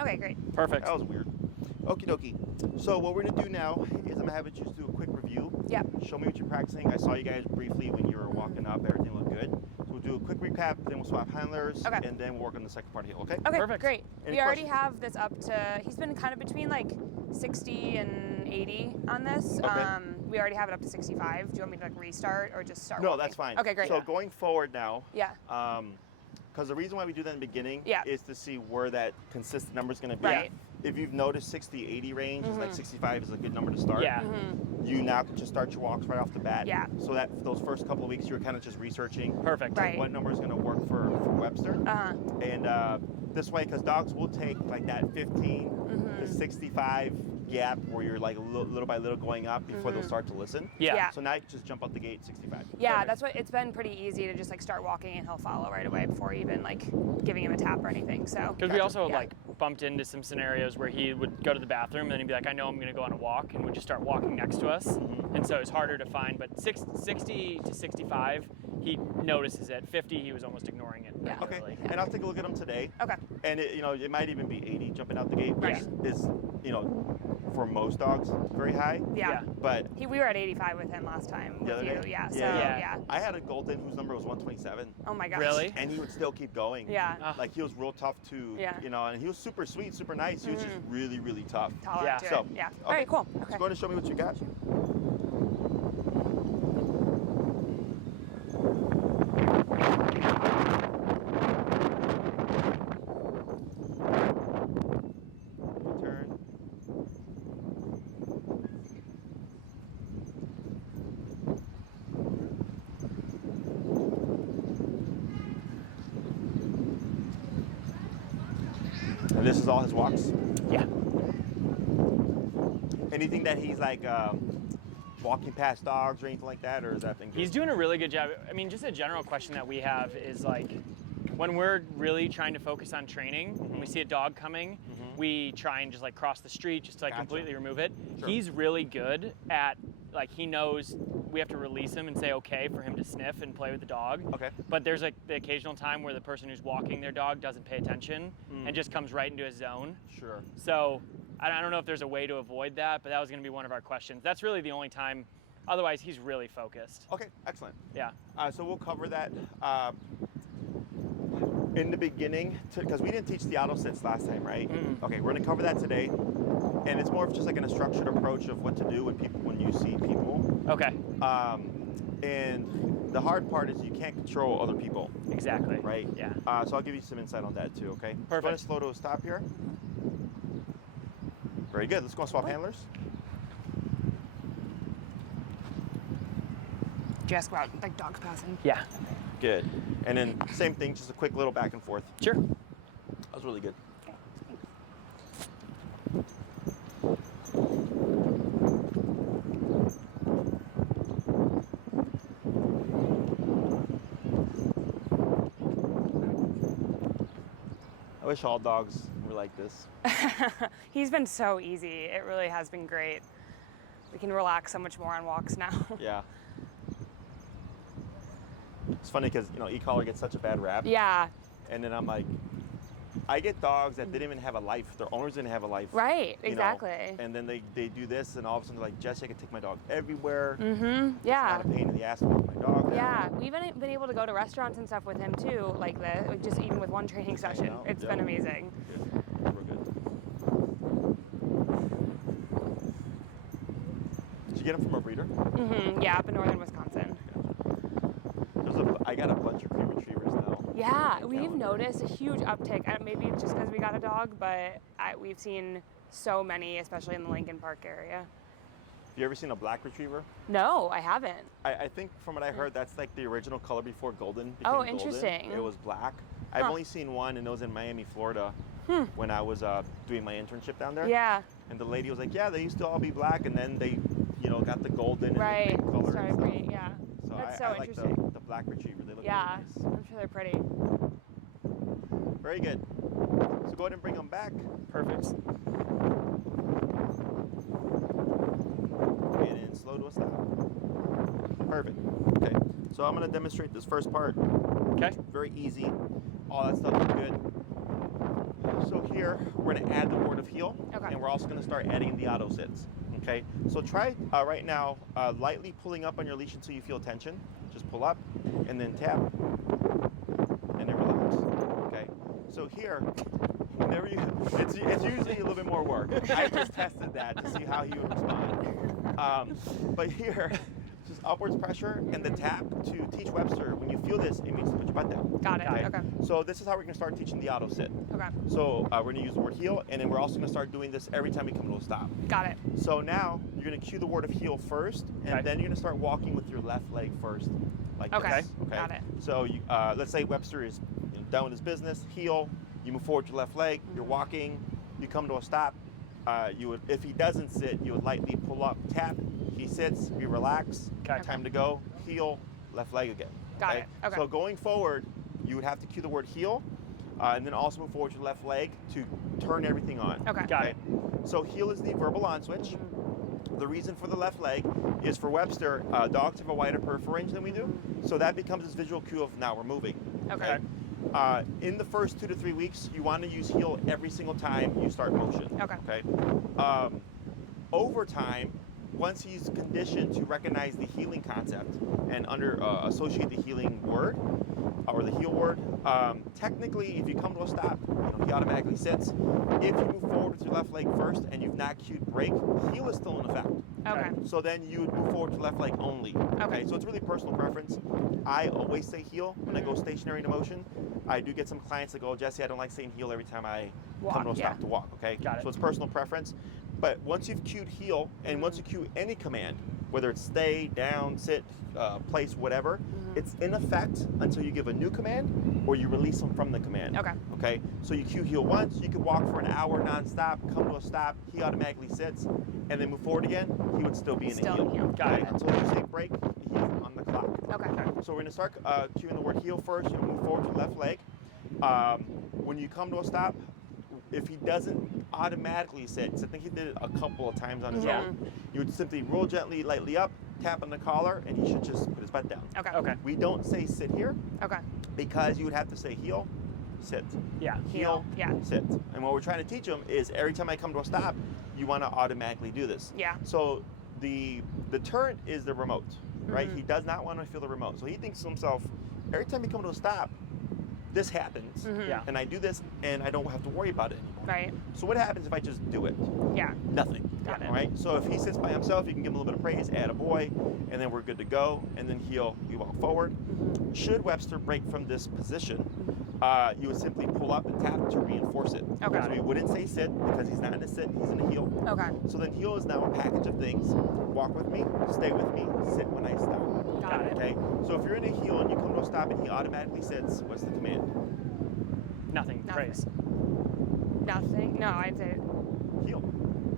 Okay, great. Perfect. That was weird. Okie dokie. So what we're gonna do now is I'm gonna have you just do a quick review. Yep. Show me what you're practicing. I saw you guys briefly when you were walking up. Everything looked good. So we'll do a quick recap, then we'll swap handlers, Okay. and then we'll work on the second part of the heel, okay? Okay, Perfect. great. Any we already questions? have this up to, he's been kind of between like 60 and 80 on this. Okay. We already have it up to 65. Do you want me to like restart or just start No, walking? that's fine. Okay, great. So going forward now, Yeah. because the reason why we do that in the beginning Yeah. is to see where that consistent number is going to be. Right. If you've noticed 60, 80 range is like 65 is a good number to start. Yeah. You now can just start your walks right off the bat. Yeah. So that those first couple of weeks you're kind of just researching Perfect. Right. what number is going to work for Webster. And this way, because dogs will take like that 15 to 65 gap where you're like little by little going up before they'll start to listen. Yeah. Yeah. So now you can just jump out the gate 65. Yeah, Perfect. that's what, it's been pretty easy to just like start walking and he'll follow right away before even like giving him a tap or anything, so. Because we also Yeah. like bumped into some scenarios where he would go to the bathroom and then he'd be like, I know I'm gonna go on a walk, and would just start walking next to us. And so it's harder to find, but 60 to 65, he notices it. 50, he was almost ignoring it. Yeah. Okay. regularly. And I'll take a look at them today. Okay. And it might even be 80 jumping out the gate, which Right. is, for most dogs, very high. Yeah. But We were at 85 with him last time the with other you, day? yeah, so Yeah. yeah. I had a Golden whose number was 127. Oh my gosh. Really? And he would still keep going. Yeah. Like he was real tough to, Yeah. and he was super sweet, super nice. He was just really, really tough. Tolerant Yeah. to So, it. Yeah. okay. All right, cool. So Okay. go ahead and show me what you got. Turn. And this is all his walks. Yeah. Anything that he's like walking past dogs or anything like that, or is that thing good? He's doing a really good job. I mean, just a general question that we have is like, when we're really trying to focus on training, when we see a dog coming, we try and just like cross the street just to like Gotcha. completely remove it. Sure. He's really good at, like, he knows we have to release him and say okay for him to sniff and play with the dog. Okay. But there's like the occasional time where the person who's walking their dog doesn't pay attention and just comes right into his zone. Sure. So I don't know if there's a way to avoid that, but that was going to be one of our questions. That's really the only time. Otherwise, he's really focused. Okay, excellent. Yeah. So we'll cover that in the beginning, because we didn't teach the auto sits last time, right? Okay, we're gonna cover that today, and it's more of just like a structured approach of what to do when you see people. Okay. And the hard part is you can't control other people, Exactly. right? Yeah. So I'll give you some insight on that too. Okay. Perfect. Go ahead and slow to a stop here. Very good. Let's go and swap handlers. Just go out like dogs passing. Yeah. Good. And then same thing, just a quick little back and forth. Sure. That was really good. I wish all dogs were like this. He's been so easy. It really has been great. We can relax so much more on walks now. Yeah. It's funny because, e-collar gets such a bad rap. Yeah. And then I'm like, I get dogs that didn't even have a life. Their owners didn't have a life. Right, you know, exactly. And then they do this, and all of a sudden they're like, Jesse, I can take my dog everywhere. Yeah. It's not a pain in the ass to walk my dog now. Yeah, we've been able to go to restaurants and stuff with him too, like this, like just even with one training session. know, It's yeah. been amazing. Good. We're good. Did you get him from a breeder? Yeah, up in northern Wisconsin. I got a bunch of cream retrievers now. Yeah, we've noticed a huge uptick. Maybe it's just because we got a dog, but we've seen so many, especially in the Lincoln Park area. Have you ever seen a black retriever? No, I haven't. I think from what I heard, that's like the original color before golden became Oh, golden. interesting. It was black. I've only seen one, and it was in Miami, Florida, when I was doing my internship down there. Yeah, And the lady was like, yeah, they used to all be black, and then they, got the golden and right. the pink color. Started and stuff. bringing, yeah. So That's I so like interesting. the black retriever. They look Yeah, really nice. I'm sure they're pretty. Very good. So go ahead and bring them back. Perfect. And then slow to a stop. Perfect. Okay. So I'm going to demonstrate this first part. Okay. Very easy. All that stuff is good. So here, we're going to add the word of heel. Okay. And we're also going to start adding the auto sits. Okay. So try right now, lightly pulling up on your leash until you feel tension. Just pull up and then tap and then relax. Okay. So here, whenever it's usually a little bit more work. I just tested that to see how he would respond. But here, just upwards pressure and the tap to teach Webster. When you feel this, it means to put your butt down. Got it. Okay. So this is how we're going to start teaching the auto sit. Okay. So we're going to use the word heel, and then we're also going to start doing this every time we come to a stop. Got it. So now you're going to cue the word of heel first, and then you're going to start walking with your left leg first, like Okay. this. Okay. Got it. So you, let's say Webster is done with his business. Heel. You move forward with your left leg. You're walking. You come to a stop. You would, if he doesn't sit, you would lightly pull up, tap. He sits. We relax. Okay. Time to go. Heel. Left leg again. Got it. Okay. So going forward, you would have to cue the word heel, and then also move forward with your left leg to turn everything on. Okay. Got it. So heel is the verbal on switch. The reason for the left leg is for Webster, dogs have a wider peripheral range than we do, so that becomes his visual cue of now we're moving. Okay. In the first 2 to 3 weeks, you want to use heel every single time you start motion. Okay. Over time, once he's conditioned to recognize the healing concept and associate the healing word or the heel word, technically, if you come to a stop, he automatically sits. If you move forward with your left leg first and you've not cued brake, heel is still in effect. Okay. So then you would move forward to left leg only. Okay. So it's really personal preference. I always say heel when I go stationary to motion. I do get some clients that go, Jesse, I don't like saying heel every time I come to a stop to walk. Okay. Got it. So it's personal preference. But once you've cued heel, and once you cue any command, whether it's stay, down, sit, place, whatever, it's in effect until you give a new command or you release them from the command. Okay. Okay. So you cue heel once, you could walk for an hour nonstop, come to a stop, he automatically sits, and then move forward again, he would still be in the Still heel. in heel. Got it. Until you say break, he's on the clock. Okay. So we're going to start cueing the word heel first. You'll move forward to the left leg. When you come to a stop, if he doesn't automatically sit, so I think he did it a couple of times on his own, you would simply roll gently, lightly up, tap on the collar, and he should just put his butt down. Okay. Okay. We don't say sit here Okay. because you would have to say heel, sit. Yeah. Heel, Yeah. sit. And what we're trying to teach him is every time I come to a stop, you want to automatically do this. Yeah. So the turret is the remote, right? He does not want to feel the remote. So he thinks to himself, every time you come to a stop, this happens, Yeah. and I do this, and I don't have to worry about it anymore. Right. So what happens if I just do it? Yeah. Nothing. Got it. All right. So if he sits by himself, you can give him a little bit of praise, add a boy, and then we're good to go. And then you walk forward. Should Webster break from this position, you would simply pull up and tap to reinforce it. Okay. So we wouldn't say sit because he's not in a sit; he's in a heel. Okay. So then heel is now a package of things. Walk with me, stay with me, sit when I stop. Got it. Okay. So if you're in a heel and you come to a stop and he automatically sits, what's the command? Nothing. Nothing. Praise. Nothing. No, I'd say. Heel.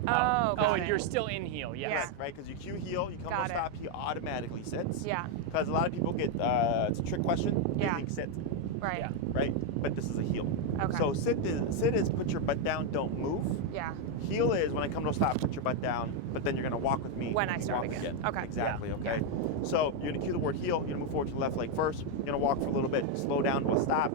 Oh. Oh, got and it. you're still in heel. Yes. Yeah. Right, because you cue heel, you come Got to it. a stop, he automatically sits. Yeah. Because a lot of people get, it's a trick question, they Yeah. think sit, Right. Yeah. right? But this is a heel. Okay. So sit is put your butt down, don't move. Yeah. Heel is when I come to a stop, put your butt down, but then you're going to walk with me. When I start walk again. Okay. Exactly, Yeah. okay? So you're going to cue the word heel, you're going to move forward to the left leg first, you're going to walk for a little bit, slow down to a stop.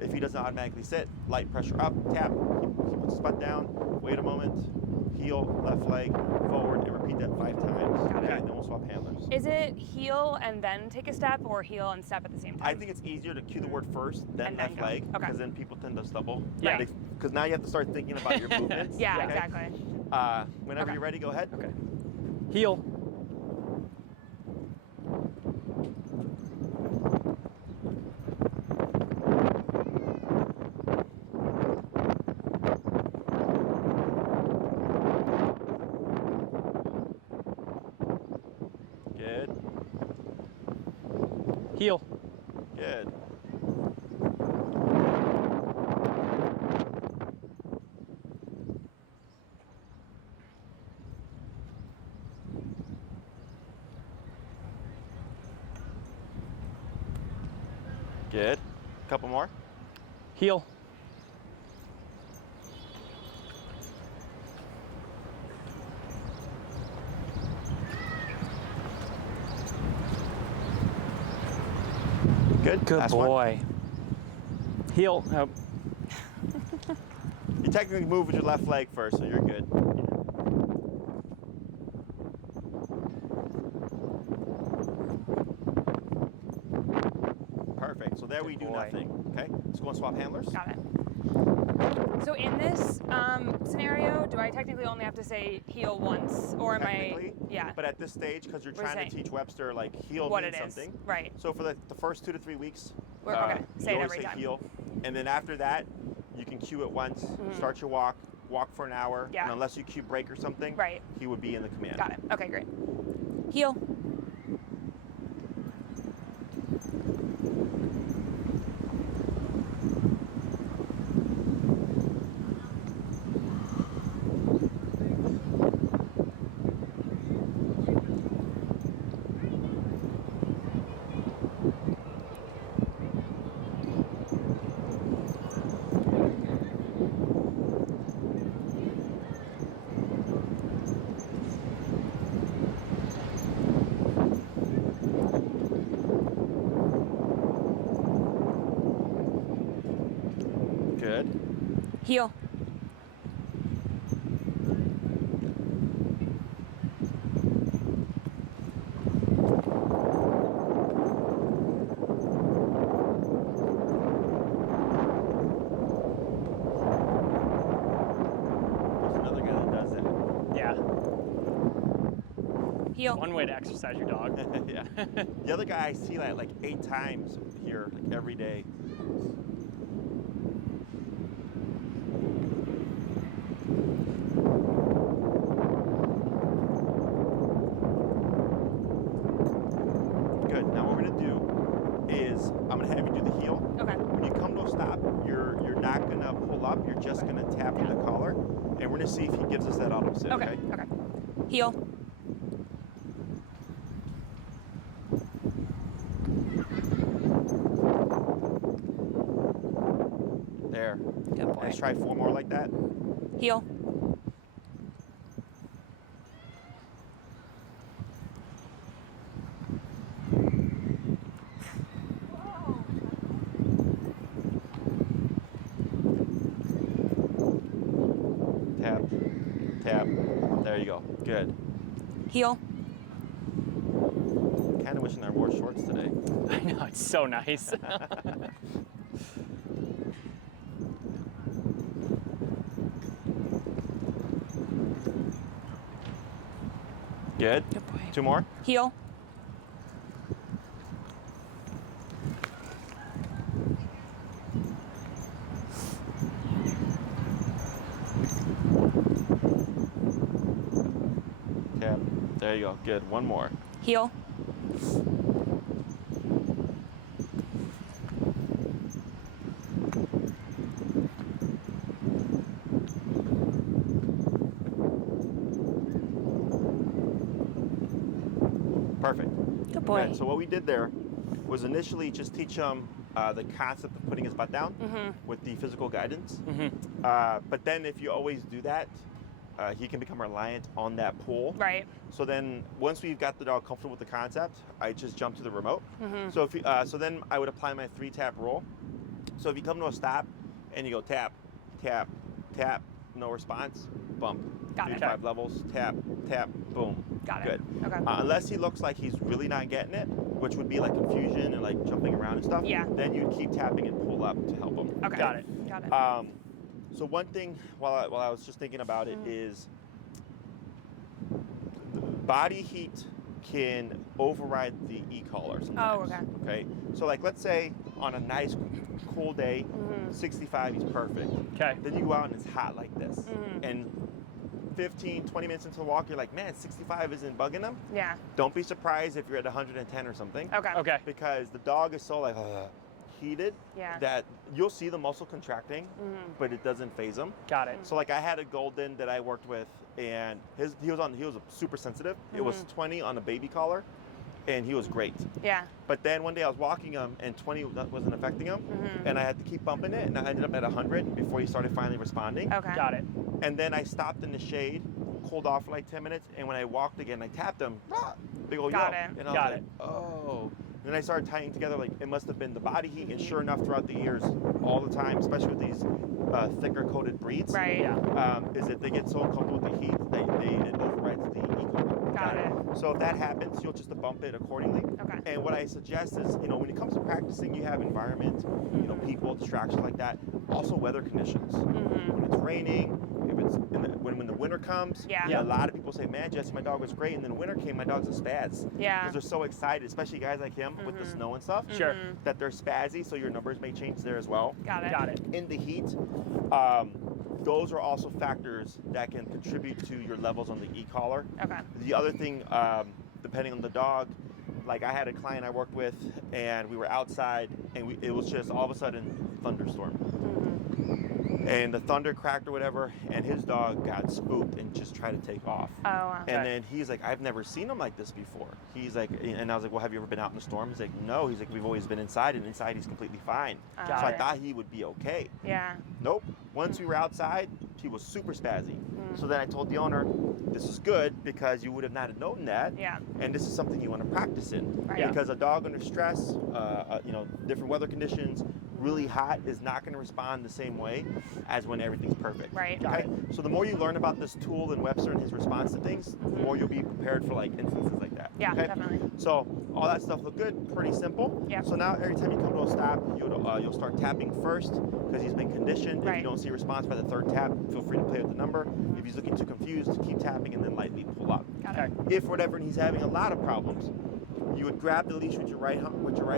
If he doesn't automatically sit, light pressure up, tap, he puts his butt down, wait a moment, heel, left leg, forward, and repeat that 5 times. Got it. Okay, and then we'll swap handlers. Is it heel and then take a step, or heel and step at the same time? I think it's easier to cue the word first, then And then left go. leg, Okay. because then people tend to stumble. Yeah. Because now you have to start thinking about your movements. Yeah. okay? Exactly. Whenever Okay. you're ready, go ahead. Okay. Heel. Good. Heel. Good. Good. Couple more. Heel. Good. Good Last one. boy. Heel. Oh. You technically move with your left leg first, so you're good. Perfect. So there Good we do boy. nothing. Okay. Let's go and swap handlers. Got it. So in this scenario, do I technically only have to say heel once, or am Technically, yeah. But at this stage, because you're We're trying saying to teach Webster like heel what means it is. something. Right. So for the first 2 to 3 weeks, Okay. Say you it always every say time. heel, and then after that, you can cue it once. Start your walk for an hour, Yeah. and unless you cue break or something, Right. he would be in the command. Got it. Okay, great. Heel. Good. Heel. There's another guy that does that. Yeah. Heel. One way to exercise your dog. Yeah. The other guy I see like 8 times here, like every day. Good. Now what we're gonna do is I'm gonna have you do the heel. Okay. When you come to a stop, you're not gonna pull up. You're just gonna tap in the collar, and we're gonna see if he gives us that auto sit. Okay. Okay. Heel. There. Good boy. Let's try 4 more like that. Heel. Tap, tap. There you go. Good. Heel. Kind of wishing I wore shorts today. I know, it's so nice. Good. Good boy. 2 more. Heel. Tap. There you go. Good. 1 more. Heel. Perfect. Good boy. Good. So what we did there was initially just teach him the concept of putting his butt down with the physical guidance. But then if you always do that, he can become reliant on that pull. Right. So then once we've got the dog comfortable with the concept, I just jump to the remote. So if you, so then I would apply my 3-tap rule. So if you come to a stop and you go tap, tap, tap, no response, bump. Got 3 it. to 5 levels, tap, tap, boom. Got it. Good. Okay. Unless he looks like he's really not getting it, which would be like confusion and like jumping around and stuff. Yeah. Then you'd keep tapping and pull up to help him. Okay. Got it. Got it. So one thing while I was just thinking about it is body heat can override the e-collar sometimes. Oh, okay. Okay. So like let's say on a nice cool day, 65 he's perfect. Okay. Then you go out and it's hot like this. And 15, 20 minutes into the walk, you're like, man, 65 isn't bugging him. Yeah. Don't be surprised if you're at 110 or something. Okay. Okay. Because the dog is so like heated Yeah. that you'll see the muscle contracting, but it doesn't phase him. Got it. So like I had a golden that I worked with, and he was super sensitive. It was 20 on a baby collar, and he was great. Yeah. But then one day I was walking him, and 20 wasn't affecting him, and I had to keep bumping it, and I ended up at 100 before he started finally responding. Okay. Got it. And then I stopped in the shade, cooled off for like 10 minutes, and when I walked again, I tapped him, big old Got yell. it. And I was Got like, it. oh. Then I started tying together, like it must have been the body heat, and sure enough, throughout the years, all the time, especially with these thicker coated breeds, Right. is that they get so comfortable with the heat, it overrides the e-collar. Got it. So if that happens, you'll just bump it accordingly. Okay. And what I suggest is, when it comes to practicing, you have environment, people, distractions like that. Also weather conditions. When it's raining, if it's when the winter comes. Yeah. A lot of people say, man, Jesse, my dog was great, and then winter came, my dog's a spaz. Yeah. Because they're so excited, especially guys like him with the snow and stuff. Sure. That they're spazzy, so your numbers may change there as well. Got it. Got it. In the heat, those are also factors that can contribute to your levels on the e-collar. Okay. The other thing, depending on the dog, like I had a client I worked with, and we were outside, and it was just all of a sudden thunderstorm. And the thunder cracked or whatever, and his dog got spooked and just tried to take off. Oh, wow. And then he's like, I've never seen him like this before. He's like, and I was like, well, have you ever been out in the storm? He's like, no. He's like, we've always been inside, and inside he's completely fine. So Got I it. thought he would be okay. Yeah. Nope. Once we were outside, he was super spazzy. So then I told the owner, this is good because you would have not have known that. Yeah. And this is something you want to practice in. Right. Yeah. Because a dog under stress, different weather conditions, really hot, is not going to respond the same way as when everything's perfect. Right. Okay. So the more you learn about this tool and Webster and his response to things, the more you'll be prepared for like instances like that. Yeah, okay? definitely. So all that stuff looked good, pretty simple. Yeah. So now every time you come to a stop, you'll start tapping first because he's been conditioned. If Right. you don't see a response by the third tap, feel free to play with the number. If he's looking too confused, keep tapping and then lightly pull up. Got it. Okay. If for whatever he's having a lot of problems, you would grab the leash with your right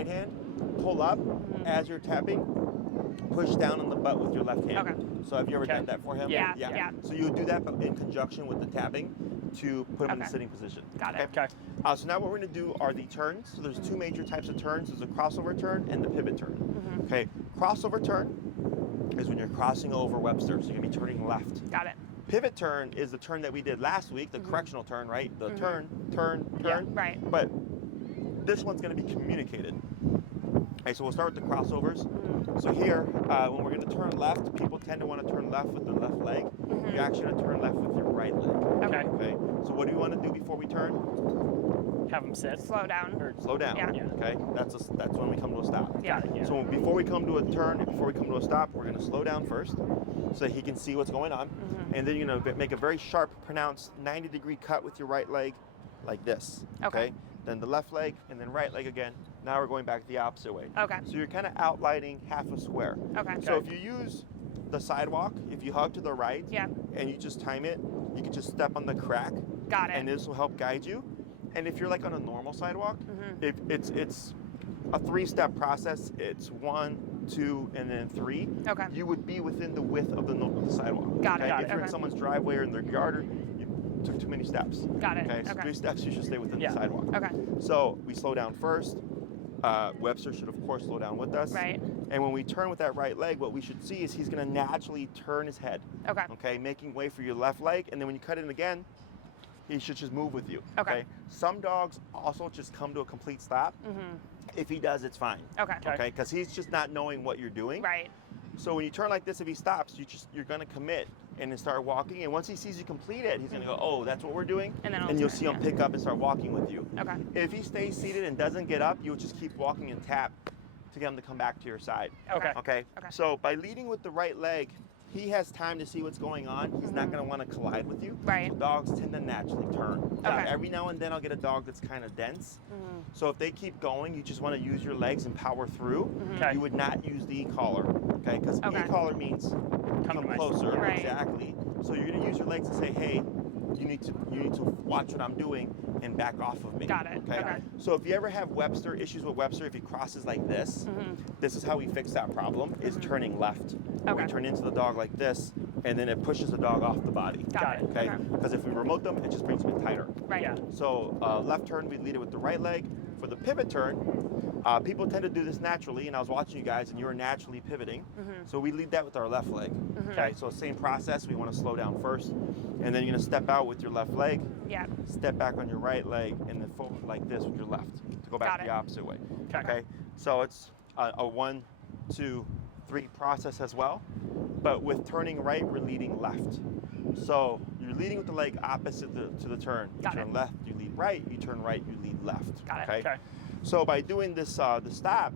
hand, pull up as you're tapping, push down on the butt with your left hand. Okay. So have you ever Okay. done that for him? Yeah, yeah. So you would do that but in conjunction with the tapping to put him in the Okay. sitting position. Got it. Okay. So now what we're going to do are the turns. So there's two major types of turns. There's a crossover turn and the pivot turn. Okay, crossover turn is when you're crossing over Webster, so you're going to be turning left. Got it. Pivot turn is the turn that we did last week, the correctional turn, right? The turn, Yeah. Right. but this one's going to be communicated. Okay, so we'll start with the crossovers. So here, when we're going to turn left, people tend to want to turn left with the left leg. You're actually going to turn left with your right leg. Okay. Okay. So what do we want to do before we turn? Have them sit. Slow down. Or Slow down. Yeah. Yeah. Okay. That's when we come to a stop. Yeah. Yeah. So before we come to a turn, before we come to a stop, we're going to slow down first so that he can see what's going on. And then you're going to make a very sharp, pronounced 90-degree cut with your right leg like this. Okay. Then the left leg and then right leg again. Now we're going back the opposite way. Okay. So you're kind of outlining half a square. Okay. So if you use the sidewalk, if you hug to the right Yeah. and you just time it, you can just step on the crack Got it. and this will help guide you. And if you're like on a normal sidewalk, if it's a 3-step process. It's 1, 2, and then 3. Okay. You would be within the width of the sidewalk. Got it, okay? got If it, you're in okay. someone's driveway or in their yard, you took too many steps. Got it. Okay. So Okay. 3 steps, you should stay within the sidewalk. Okay. So we slow down first. Webster should of course slow down with us. Right. And when we turn with that right leg, what we should see is he's going to naturally turn his head. Okay. Okay, making way for your left leg, and then when you cut in again, he should just move with you. Okay. Some dogs also just come to a complete stop. If he does, it's fine. Okay. Okay, because he's just not knowing what you're doing. Right. So when you turn like this, if he stops, you're going to commit and then start walking. And once he sees you complete it, he's going to go, oh, that's what we're doing. And then I'll you'll turn, see him yeah. pick up and start walking with you. Okay. If he stays seated and doesn't get up, you'll just keep walking and tap to get him to come back to your side. Okay. Okay. Okay. So by leading with the right leg, he has time to see what's going on. He's not going to want to collide with you. Right. So dogs tend to naturally turn. Okay. Every now and then I'll get a dog that's kind of dense. So if they keep going, you just want to use your legs and power through. Okay. You would not use the e-collar, okay? Because Okay. e-collar means come to my closer. side. Right. Exactly. So you're going to use your legs to say, hey, you need to watch what I'm doing and back off of me. Got it. Okay. So if you ever have issues with Webster, if he crosses like this, this is how we fix that problem, is turning left. Okay. We turn into the dog like this, and then it pushes the dog off the body. Got it. Okay? Because if we remote them, it just brings them in tighter. Right. Yeah. So left turn, we lead it with the right leg. For the pivot turn, people tend to do this naturally, and I was watching you guys, and you were naturally pivoting. So we lead that with our left leg. Okay, so same process. We want to slow down first, and then you're going to step out with your left leg, Yeah. step back on your right leg, and then forward like this with your left to go back Got the it. opposite way. Okay. So it's a 1, 2, 3 process as well, but with turning right, we're leading left. So you're leading with the leg opposite to the turn. You Got turn it. left, you lead right. You turn right, you lead left. Got it. Okay. So by doing this, the stop,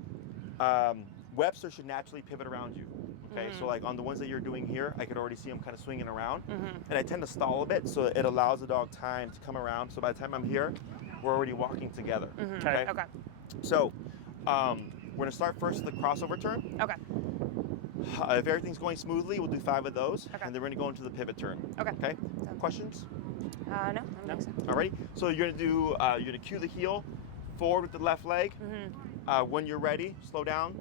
Webster should naturally pivot around you. Okay, so like on the ones that you're doing here, I could already see him kind of swinging around, and I tend to stall a bit, so it allows the dog time to come around. So by the time I'm here, we're already walking together. Okay. Okay. So we're gonna start first with the crossover turn. Okay. If everything's going smoothly, we'll do 5 of those, Okay. and then we're gonna go into the pivot turn. Okay. Okay. Sounds Questions? No, I don't think so. Alrighty. So you're gonna do. You're gonna cue the heel forward with the left leg. When you're ready, slow down,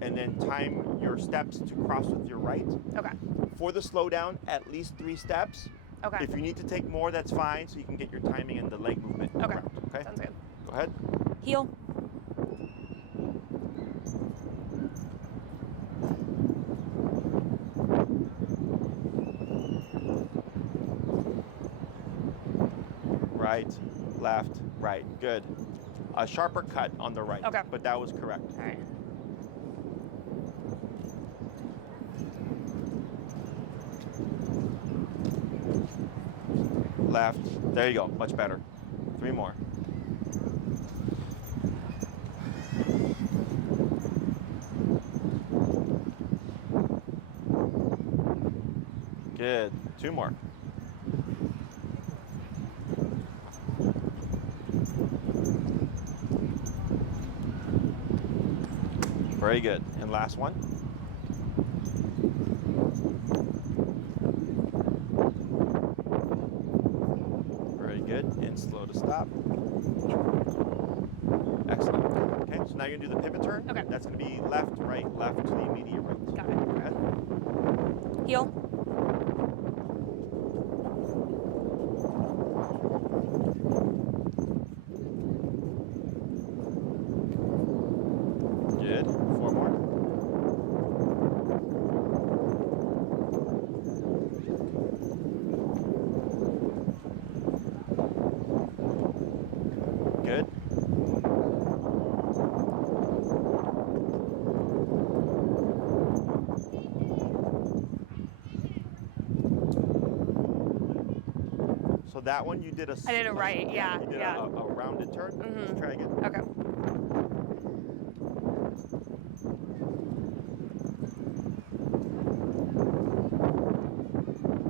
and then time your steps to cross with your right. Okay. For the slow down, at least 3 steps. Okay. If you need to take more, that's fine, so you can get your timing and the leg movement. Okay. around, okay. Sounds good. Go ahead. Heel. Right, left, right. Good. A sharper cut on the right. Okay. But that was correct. All right. Left. There you go. Much better. 3 more. Good. 2 more. Very good. And last one. Very good. And slow to stop. Excellent. Okay, so now you're gonna do the pivot turn. Okay. That's gonna be left, right, left to the immediate right. Got it. Go ahead. Heel. Good. 4 more. Good. So that one you did a. I did it right, yeah, You did yeah. a rounded turn. Let's try again. Okay.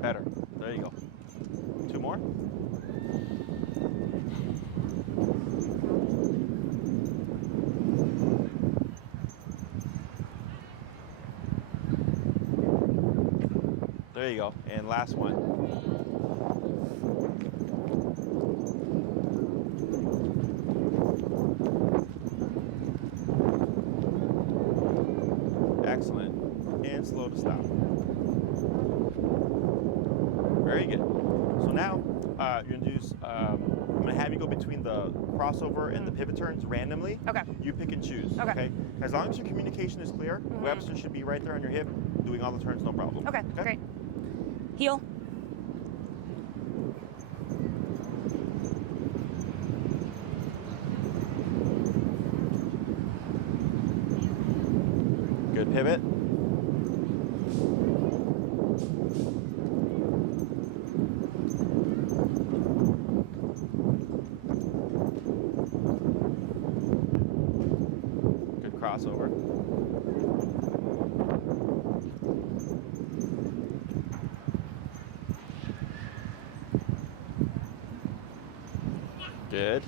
Better. There you go. 2 more. There you go. And last one. Excellent. And slow to stop. Very good. So now you're gonna do. I'm gonna have you go between the crossover and the pivot turns randomly. Okay. You pick and choose. Okay. As long as your communication is clear, Webster should be right there on your hip, doing all the turns, no problem. Okay. Great. Heel. Good pivot. Good crossover. Good.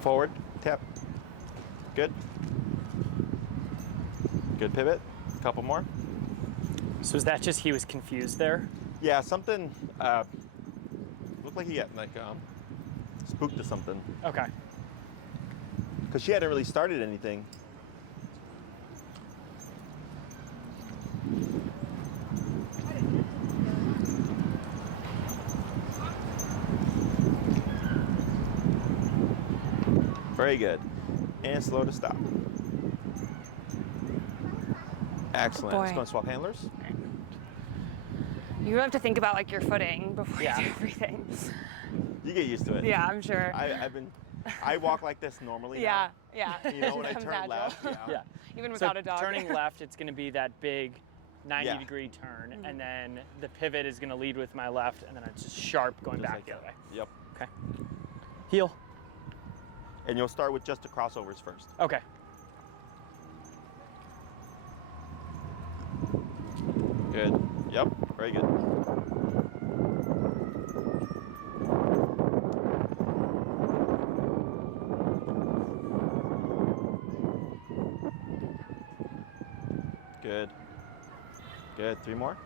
Forward, tap. Good. Good pivot. Couple more. So is that just he was confused there? Yeah, something looked like he got like spooked to something Okay. because she hadn't really started anything. Very good. And slow to stop. Excellent. boy. Let's go and swap handlers. You have to think about like your footing before Yeah. you do everything. You get used to it. Yeah, I'm sure. I walk like this normally. yeah, yeah. You know, when I Becomes turn natural. left. Yeah. Yeah. Even So without a dog. turning left, it's going to be that big 90-degree turn, and then the pivot is going to lead with my left, and then it's just sharp going Just back like the other way. that. Yep. Okay. Heel. And you'll start with just the crossovers first. Okay. Good. Yep. Very good. Good. Good. 3 more.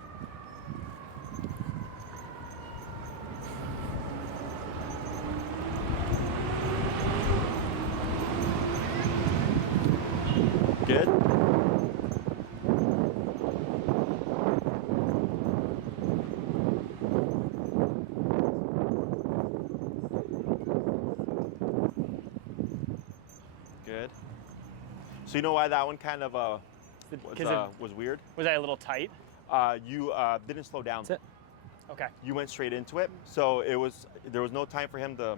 Good. Good. So you know why that one kind of was weird? Was I a little tight? You didn't slow down. That's it. Okay. You went straight into it, so there was no time for him to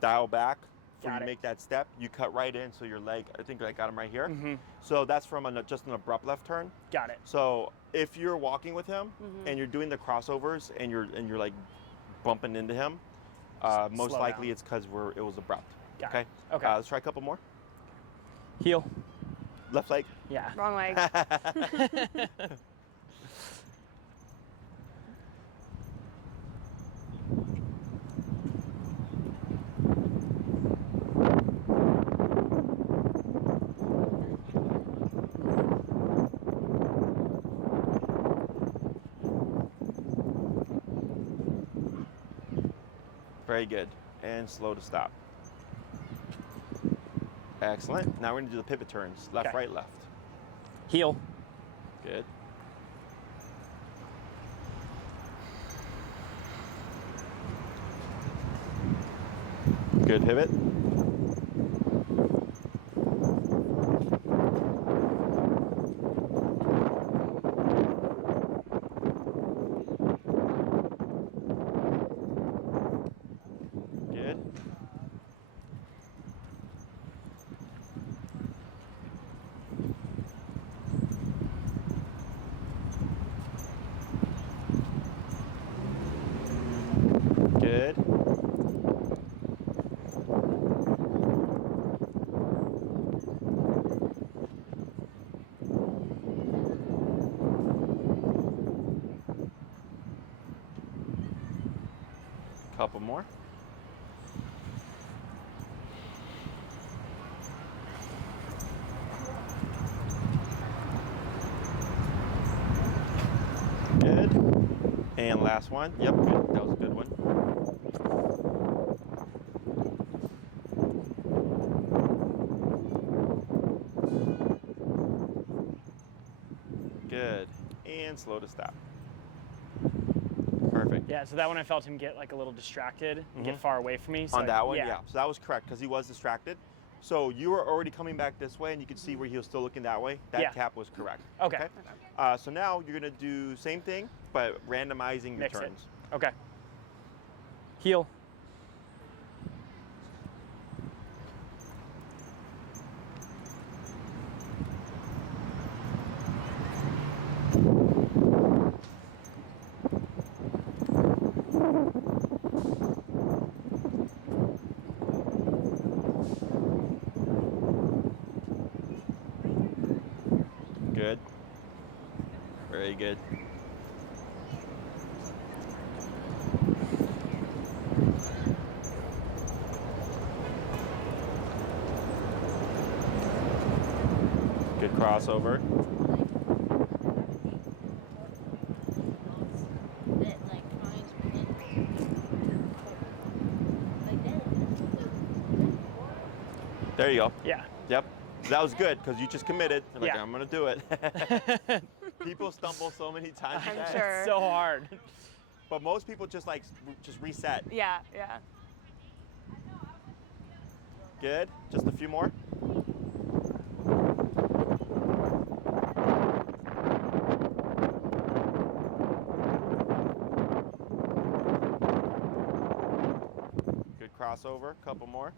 dial back for you Got to it. make that step. You cut right in, so your leg, I think I got him right here. So that's from just an abrupt left turn. Got it. So if you're walking with him and you're doing the crossovers and you're like bumping into him, most Slow likely down. it's because it was abrupt. Got Okay. it. Okay. Let's try a couple more. Heel. Left leg. Yeah. Wrong leg. Very good. And slow to stop. Excellent. Now we're going to do the pivot turns. Left, Okay. right, left. Heel. Good. Good pivot. Good. Good. Couple more. Good. And last one. Yep, good. That was a good one. Good. And slow to stop. Perfect. Yeah, so that one I felt him get like a little distracted and get far away from me. So On that one, yeah. So that was correct because he was distracted. So you were already coming back this way and you could see where he was still looking that way. That Yeah. tap was correct. Okay. So now you're going to do same thing, but randomizing your Mix it. turns. Okay. Heel. Good. Very good. Good crossover. There you go. Yeah. Yep. That was good because you just committed. You're like, Yeah. I'm gonna do it. People stumble so many times. I'm guys. sure. So hard. But most people just reset. Yeah, yeah. Good. Just a few more. Good crossover. Couple more.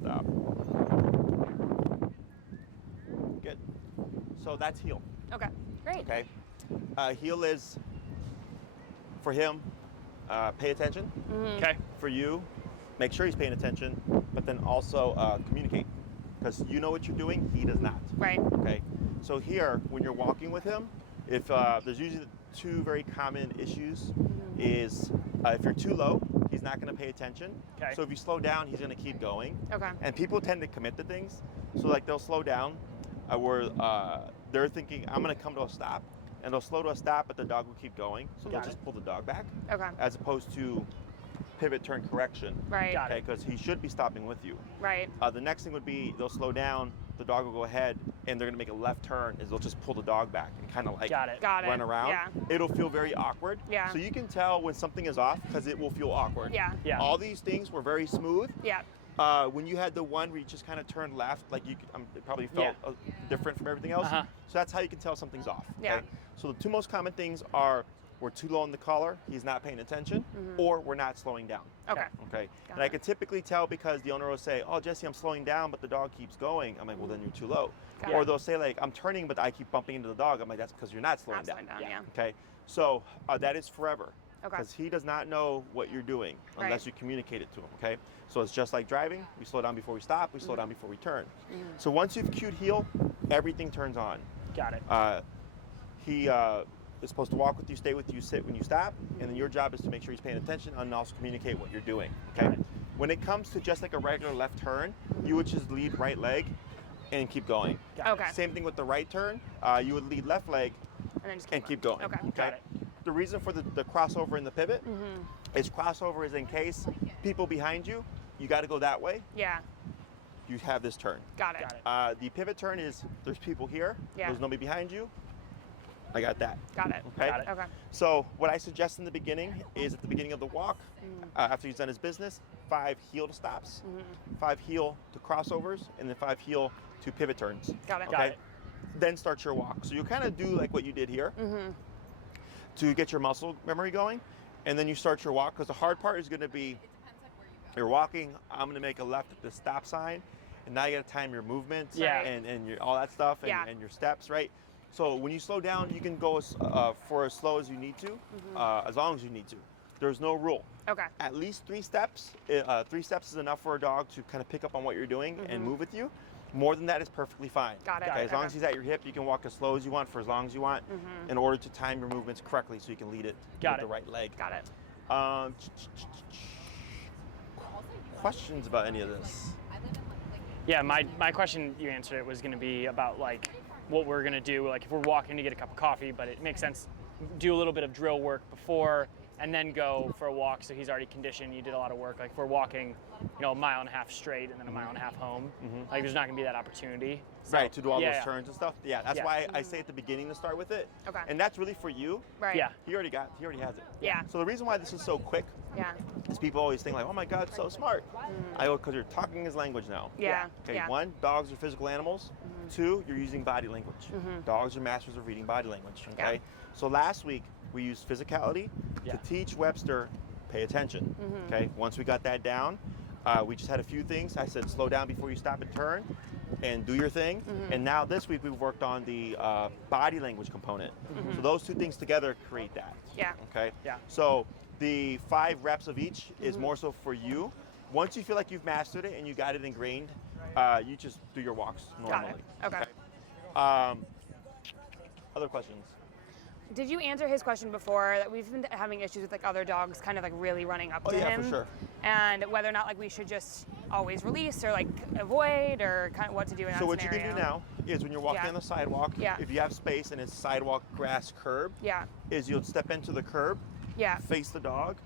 stop. Good. So that's heel. Okay, great. Okay. Heel is for him, pay attention. Okay. For you, make sure he's paying attention, but then also communicate. Because you know what you're doing, he does not. Right. Okay. So here, when you're walking with him, if there's usually two very common issues, is if you're too low, he's not going to pay attention. Okay. So if you slow down, he's going to keep going. Okay. And people tend to commit to things. So like they'll slow down, where they're thinking, I'm going to come to a stop, and they'll slow to a stop, but the dog will keep going. So they'll just pull the dog back, Okay. as opposed to pivot turn correction. Right. Got it. Okay, because he should be stopping with you. Right. The next thing would be they'll slow down, the dog will go ahead, and they're gonna make a left turn. Is they'll just pull the dog back and kind of like Got it. Got it. run around. Yeah. It'll feel very awkward. Yeah. So you can tell when something is off because it will feel awkward. Yeah. Yeah. All these things were very smooth. Yeah. When you had the one where you just kind of turned left, like it probably felt different from everything else. Uh-huh. So that's how you can tell something's off. Yeah. Okay? So the two most common things are we're too low on the collar, he's not paying attention, or we're not slowing down. Okay. Okay. Got And I it. can typically tell because the owner will say, "Oh, Jesse, I'm slowing down, but the dog keeps going." I'm like, "Well, then you're too low." Got Or it. they'll say like, "I'm turning, but I keep bumping into the dog." I'm like, "That's because you're not slowing Not slowing down. Yeah. Okay. So that is forever. Okay. Because he does not know what you're doing unless Right. you communicate it to him. Okay. So it's just like driving. We slow down before we stop. We slow down before we turn. So once you've cued heel, everything turns on. Got it. He is supposed to walk with you, stay with you, sit when you stop, and then your job is to make sure he's paying attention and also communicate what you're doing. Okay. Got it. When it comes to just like a regular left turn, you would just lead right leg and keep going. Got it. Okay. Same thing with the right turn. You would lead left leg And then just and keep going. Okay. Got it. The reason for the crossover in the pivot is crossover is in case people behind you, you got to go that way. Yeah. You have this turn. Got it. Got it. The pivot turn is there's people here. Yeah. There's nobody behind you. I got that. Got it. Okay. Got it. Okay. So what I suggest in the beginning is at the beginning of the walk, after he's done his business, 5 heel to stops, 5 heel to crossovers, and then 5 heel to pivot turns. Got it. Got it. Then start your walk. So you kind of do like what you did here to get your muscle memory going, and then you start your walk because the hard part is going to be you're walking. I'm going to make a left at the stop sign, and now you got to time your movements Yeah. and your, all that stuff and, Yeah. and your steps, right? So when you slow down, you can go for as slow as you need to, as long as you need to. There's no rule. Okay. At least 3 steps. 3 steps is enough for a dog to kind of pick up on what you're doing and move with you. More than that is perfectly fine. Got it. Okay, as long Okay. as he's at your hip, you can walk as slow as you want for as long as you want in order to time your movements correctly so you can lead it Got with it. the right leg. Got it. Questions about any of this? Yeah, my question, you answered it, was going to be about like what we're going to do, like if we're walking to get a cup of coffee, but it makes sense, do a little bit of drill work before and then go for a walk so he's already conditioned, you did a lot of work. Like if we're walking, a mile and a half straight and then a mile and a half home, like there's not going to be that opportunity. So, Right, to do all yeah, those yeah. turns and stuff. Yeah, that's Yeah. why I say at the beginning to start with it. Okay. And that's really for you. Right. Yeah. He already has it. Yeah. So the reason why this is so quick Yeah. is people always think like, oh my God, so smart. I go, because you're talking his language now. Yeah. Okay, Yeah. 1, dogs are physical animals. 2, you're using body language. Dogs are masters of reading body language, okay? Yeah. So last week, we used physicality Yeah. to teach Webster, pay attention, okay? Once we got that down, we just had a few things. I said, slow down before you stop and turn and do your thing. And now this week, we've worked on the body language component. So those 2 things together create that, Yeah. okay? Yeah. So the 5 reps of each is more so for you. Once you feel like you've mastered it and you got it ingrained, you just do your walks normally. Got it. Okay. Other questions? Did you answer his question before that we've been having issues with like other dogs kind of like really running up Oh, to yeah, him? for sure. And whether or not like we should just always release or like avoid or kind of what to do in that So what scenario. you can do now is when you're walking Yeah. on the sidewalk, Yeah. if you have space and it's sidewalk, grass, curb, Yeah. is you'll step into the curb, Yeah. face the dog,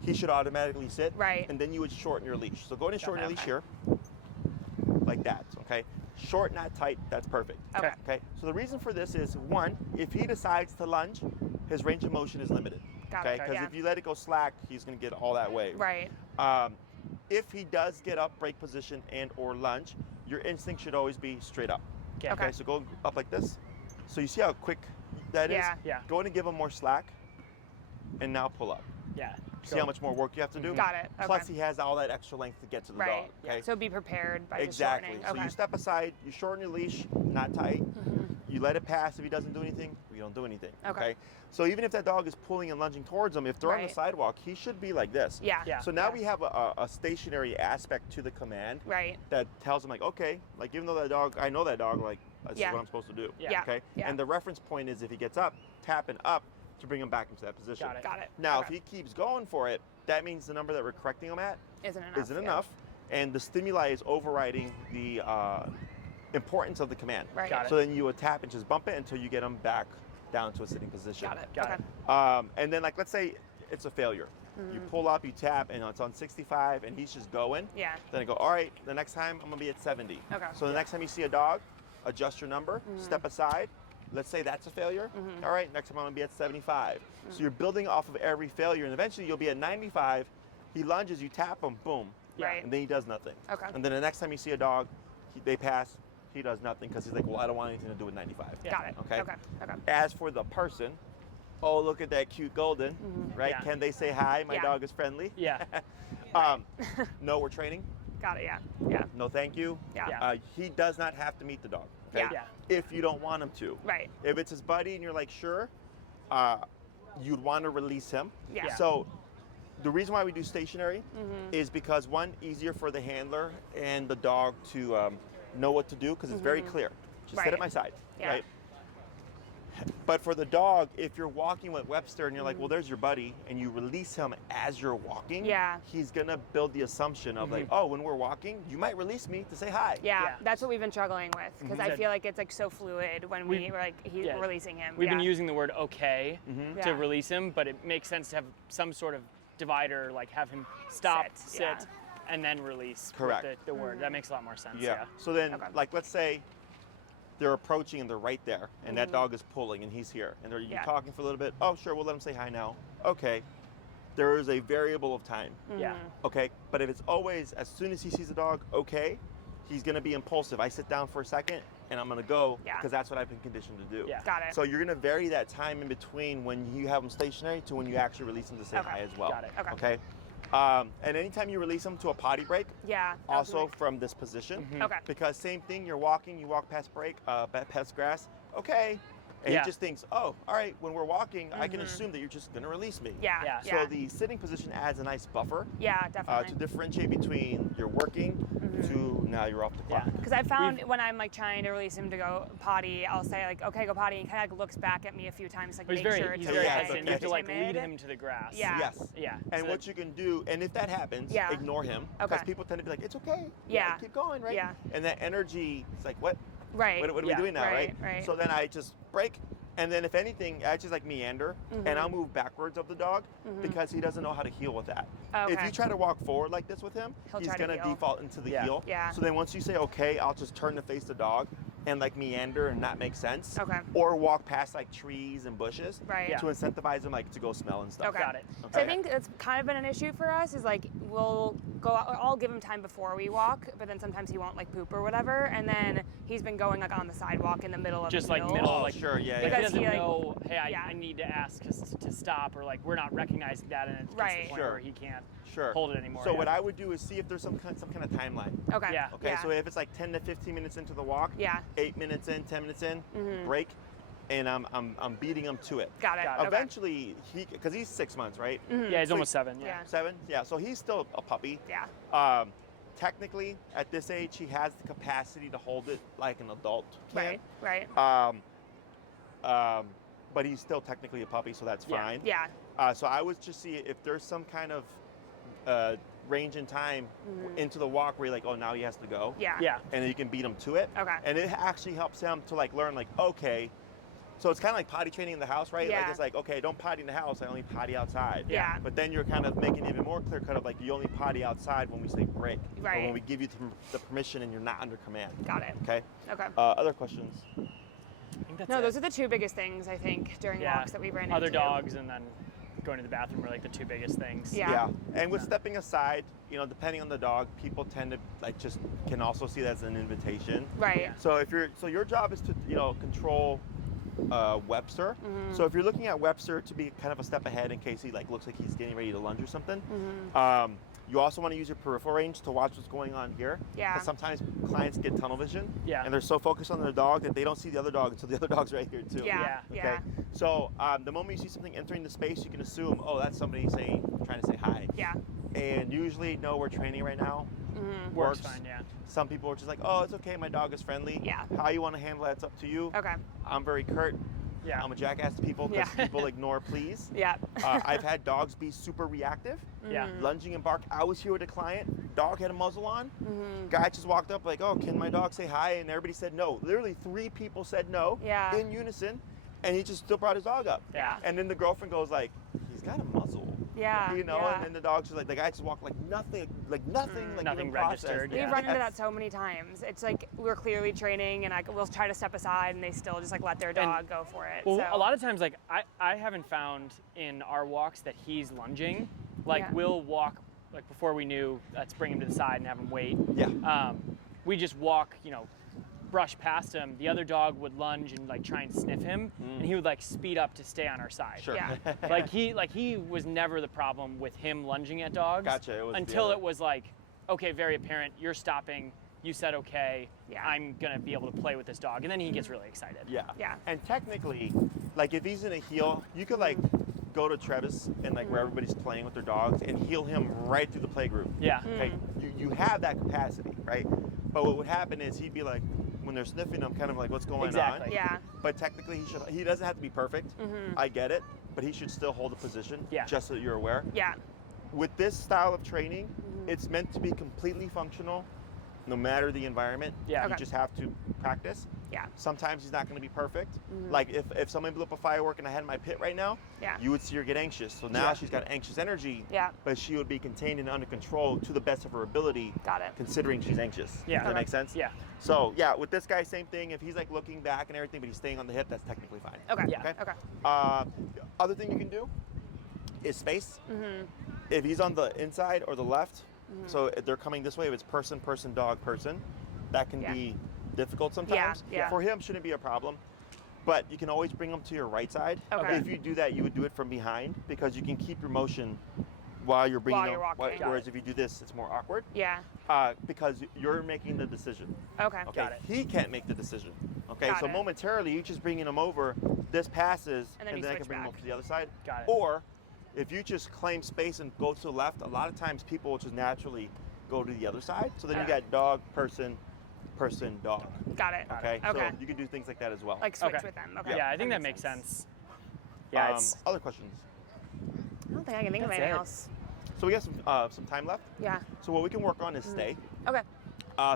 he should automatically sit, Right. and then you would shorten your leash. So go ahead and shorten your leash Okay. here, like that, okay? Short, not tight, that's perfect. Okay. Okay, so the reason for this is, 1, if he decides to lunge, his range of motion is limited. Got it, Okay, because yeah. if you let it go slack, he's gonna get all that way. Right. If he does get up, break position, and or lunge, your instinct should always be straight up. Okay. So go up like this. So you see how quick that is? Yeah. Yeah. Go in and give him more slack, and now pull up. Yeah. See how much more work you have to do? Got it. Okay. Plus he has all that extra length to get to the dog. Right. Okay. So be prepared by Exactly. just So shortening. you step aside, you shorten your leash, not tight. You let it pass. If he doesn't do anything, we don't do anything. Okay. So even if that dog is pulling and lunging towards him, if they're on the Right. sidewalk, he should be like this. Yeah. Yeah. So now we have a stationary aspect to the command Right. that tells him like, okay, like even though that dog, I know that dog, like this Yeah. is what I'm supposed to do. Yeah. Okay. Yeah. And the reference point is if he gets up, tapping up to bring him back into that position. Got it. Got it. Now, Okay. if he keeps going for it, that means the number that we're correcting him at isn't enough. isn't enough, and the stimuli is overriding the importance of the command. Right. Got it. So then you would tap and just bump it until you get him back down to a sitting position. Got it. Got okay. it. And then, like, let's say it's a failure. You pull up, you tap, and it's on 65, and he's just going. Yeah. Then I go, all right, the next time I'm gonna be at 70. Okay. So the next time you see a dog, adjust your number, step aside. Let's say that's a failure. All right, next time I'm gonna be at 75. So you're building off of every failure, and eventually you'll be at 95. He lunges, you tap him, boom, Right. and then he does nothing. Okay. And then the next time you see a dog, they pass, he does nothing because he's like, well, I don't want anything to do with 95. Got it. Okay. Okay. Okay. As for the person, oh, look at that cute golden, right? Yeah. Can they say hi? My Yeah. dog is friendly. Yeah. No, we're training. Got it. Yeah. Yeah. No, thank you. Yeah. Yeah. He does not have to meet the dog. Okay? Yeah. If you don't want him to. Right. If it's his buddy and you're like, sure, you'd want to release him. Yeah. Yeah. So the reason why we do stationary is because one, easier for the handler and the dog to know what to do because it's very clear. Just sit Right. at my side, Yeah. right? But for the dog, if you're walking with Webster and you're like, well, there's your buddy, and you release him as you're walking, Yeah. he's gonna build the assumption of like, oh, when we're walking, you might release me to say hi. Yeah, Yeah. that's what we've been struggling with because I So- feel like it's like so fluid when we're like he's Yeah. releasing him. We've been Yeah. using the word okay Yeah. to release him, but it makes sense to have some sort of divider, like have him stop, Sit, yeah. and then release. Correct. With the word. That makes a lot more sense. Yeah. So then, Okay. like, let's say they're approaching and they're right there, and that dog is pulling and he's here, and they're you're Yeah. talking for a little bit. Oh, sure, we'll let him say hi now. Okay. There is a variable of time. Yeah. Okay. But if it's always as soon as he sees a dog, okay, he's gonna be impulsive. I sit down for a second and I'm gonna go Yeah. because that's what I've been conditioned to do. Yeah. Got it. So you're gonna vary that time in between when you have him stationary to when you actually release him to say Okay. hi as well. Got it. Okay. Okay. And anytime you release him to a potty break, Yeah. that was also weird. from this position, Okay. because same thing, you're walking, you walk past past grass, okay, and Yeah. he just thinks, oh, all right, when we're walking, I can assume that you're just gonna release me. Yeah. Yeah. Yeah. So the sitting position adds a nice buffer yeah, to definitely. differentiate between you're working to now you're off the clock. Yeah. Because I found when I'm like trying to release him to go potty, I'll say like, okay, go potty, and he kind of like looks back at me a few times, like He's make very, sure he's it's very Yeah, okay. it's hesitant. You have to like timid. lead him to the grass. Yeah. Yes. Yeah. And So what you can do, and if that happens, Yeah. ignore him, because Okay. people tend to be like, it's okay, Yeah. keep going, right? Yeah. And that energy, it's like, what? Right. What are Yeah. we doing now, Right, right. So then I just break, and then if anything, I just like meander, and I'll move backwards of the dog because he doesn't know how to heel with that. If Okay. you try to walk forward like this with him, He'll he's try to gonna heel. default into the Yeah. heel. Yeah. So then once you say okay, I'll just turn to face the dog and like meander and not make sense. Okay. Or walk past like trees and bushes Right. Yeah. to incentivize him like to go smell and stuff. Okay. Got it. So I Okay. think it's kind of been an issue for us is like we'll go out, I'll give him time before we walk, but then sometimes he won't like poop or whatever, and then he's been going like on the sidewalk in the middle of Just the like field. middle, Oh, like sure, yeah, Like yeah. he Because doesn't he, like- know. Hey, Yeah. I need to ask us to stop, or like we're not recognizing that, and it's Right. the point Sure. where he can't Sure. hold it anymore. So yeah. what I would do is see if there's some kind of timeline. Okay. Yeah. Okay, so if it's like 10 to 15 minutes into the walk, Yeah. 8 minutes in, 10 minutes in, break, and I'm beating him to it. Got it. Got it. Okay. Eventually, because he's 6 months, right? Yeah, he's So almost 7. Yeah. Yeah. 7? Yeah, so he's still a puppy. Yeah. Technically, at this age, he has the capacity to hold it like an adult can. Right. Right. But he's still technically a puppy, so that's Yeah. fine. Yeah. So I would just see if there's some kind of range in time into the walk where you're like, oh, now he has to go. Yeah. Yeah. And then you can beat him to it. Okay. And it actually helps him to like learn like, okay, so it's kind of like potty training in the house, right? Yeah. Like it's like, okay, don't potty in the house, I only potty outside. Yeah. But then you're kind of making it even more clear cut of like, you only potty outside when we say break. Or Right. when we give you the permission and you're not under command. Got it. Okay? Okay. Other questions? I think that's No, it. those are the two biggest things I think during Yeah. walks that we ran Other into. dogs and then going to the bathroom are like the two biggest things. Yeah. And with stepping aside, you know, depending on the dog, people tend to like just can also see that as an invitation. Right. Yeah. So if your job is to, you know, control Webster. So if you're looking at Webster to be kind of a step ahead in case he like looks like he's getting ready to lunge or something, you also want to use your peripheral range to watch what's going on here. Yeah. Because sometimes clients get tunnel vision. Yeah. And they're so focused on their dog that they don't see the other dog until the other dog's right here too. Yeah. Okay. So the moment you see something entering the space, you can assume, oh, that's somebody trying to say hi. Yeah. And usually, no, we're training right now. Works fine, yeah. Some people are just like, oh, it's okay, my dog is friendly. Yeah. How you want to handle that's up to you. Okay. I'm very curt. Yeah. I'm a jackass to people because Yeah. people ignore please. Yeah. I've had dogs be super reactive, Yeah. lunging and bark. I was here with a client, dog had a muzzle on. Guy just walked up like, oh, can my dog say hi? And everybody said no. Literally 3 people said no Yeah. in unison, and he just still brought his dog up. Yeah. And then the girlfriend goes like, he's got a muzzle. Yeah. You know, yeah. and then the dog's just like, the guy just walked like nothing, like nothing Nothing even processed. registered, We've yeah. run into that so many times. It's like we're clearly training, and we'll try to step aside, and they still just like let their dog go for it. Well, so. a lot of times, like I haven't found in our walks that he's lunging. Like Yeah. we'll walk, like before we knew, let's bring him to the side and have him wait. Yeah. We just walk, brush past him. The other dog would lunge and like try and sniff him, and he would like speed up to stay on our side. Sure. Yeah. he was never the problem with him lunging at dogs. Gotcha, it was the until other- it was like, okay, very apparent. You're stopping. You said okay. Yeah. I'm gonna be able to play with this dog, and then he gets really excited. Yeah. Yeah. And technically, like if he's in a heel, you could like go to Travis and like where everybody's playing with their dogs and heel him right through the play group. Yeah. Okay. You have that capacity, right? But what would happen is he'd be like, when they're sniffing him, kind of like, what's going Exactly. on? Yeah. But technically, he doesn't have to be perfect. I get it, but he should still hold a position. Yeah. Just so you're aware. Yeah. With this style of training, it's meant to be completely functional, no matter the environment. Yeah. You Okay. just have to practice. Yeah. Sometimes he's not going to be perfect. Like if someone blew up a firework and I had my pit right now, Yeah. you would see her get anxious. So now Yeah. she's got anxious energy, Yeah. but she would be contained and under control to the best of her ability, Got it. considering she's anxious. Yeah. Does that Okay. make sense? Yeah. So yeah, with this guy, same thing. If he's like looking back and everything, but he's staying on the hip, that's technically fine. Okay. Yeah. Okay. Okay. Other thing you can do is space. If he's on the inside or the left, so if they're coming this way, if it's person, person, dog, person, that can Yeah. be difficult sometimes. Yeah. For him, shouldn't be a problem. But you can always bring him to your right side. Okay. If you do that, you would do it from behind because you can keep your motion while you're bringing While him. you're walking. Whereas if you do this, it's more awkward Yeah. because you're making the decision. Okay. Okay, Got it. he can't make the decision. Okay, Got so it. momentarily you're just bringing him over. This passes, And then you I can switch bring him back. over to the other side. Got it. Or if you just claim space and go to the left, a lot of times people will just naturally go to the other side. So then you Okay. got dog, person, person, dog. Got it. Okay, Okay. so you can do things like that as well. Like switch Okay. with them. Okay. Yeah, I think that makes sense. Yeah, it's Other questions? I don't think I can think of That's anything it. else. So we got some time left. Yeah. So what we can work on is stay. Okay.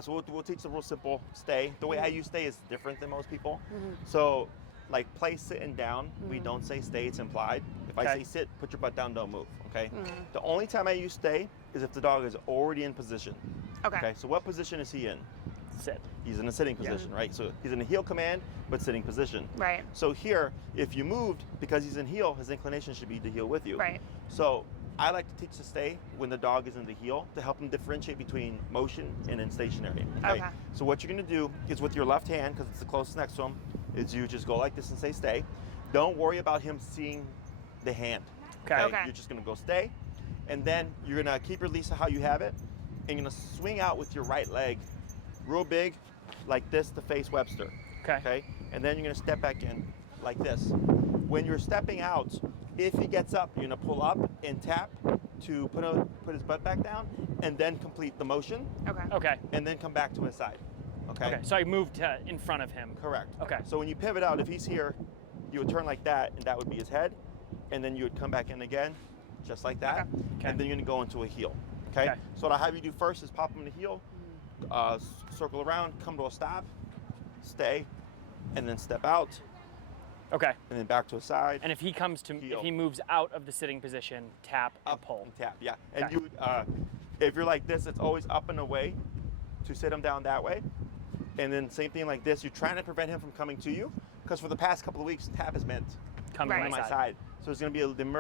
So we'll teach the real simple stay. The way I use stay is different than most people. So like play sitting down, we don't say stay, it's implied. If I Okay. say sit, put your butt down, don't move, okay? The only time I use stay is if the dog is already in position. Okay. Okay, so what position is he in? sit. He's in a sitting position, right? So he's in a heel command, but sitting position. Right. So here, if you moved, because he's in heel, his inclination should be to heel with you. Right. So I like to teach to stay when the dog is in the heel to help him differentiate between motion and in stationary. Okay. So what you're gonna do is with your left hand, because it's the closest next to him, is you just go like this and say stay. Don't worry about him seeing the hand. Okay. Okay. You're just gonna go stay, and then you're gonna keep your leash how you have it, and you're gonna swing out with your right leg, real big, like this to face Webster. Okay. Okay, and then you're gonna step back in like this. When you're stepping out, if he gets up, you're gonna pull up and tap to put his butt back down, and then complete the motion, Okay. Okay. and then come back to his side. Okay. Okay. So I moved in front of him. Correct. Okay. So when you pivot out, if he's here, you would turn like that, and that would be his head, and then you would come back in again, just like that, Okay. and then you're gonna go into a heel. Okay. Okay. So what I have you do first is pop him in the heel, circle around, come to a stop, stay, and then step out, Okay. and then back to a side. And if he comes to, Heel. if he moves out of the sitting position, tap and Up pull. and tap, yeah. And Okay. you would, if you're like this, it's always up and away to sit him down that way. And then same thing like this, you're trying to prevent him from coming to you, because for the past couple of weeks, tap has meant Come Right. to on my my side. side. So it's gonna